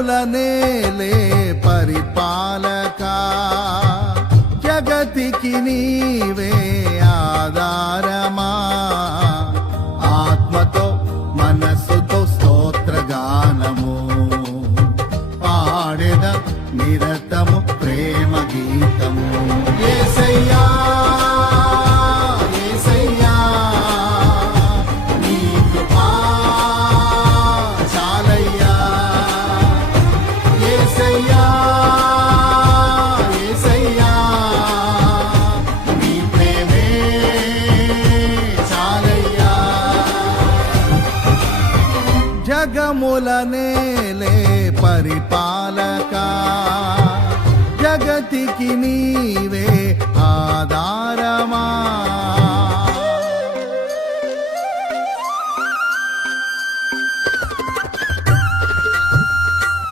నేలే పరిపాలక జగతికి నీవే ఆధారమా ఆత్మతో మనస్సుతో స్తోత్రగానము పాడెద నిరతము ప్రేమ గీతము యేసయ్యా జగముల నేలే పరిపాలక జగతికి నీ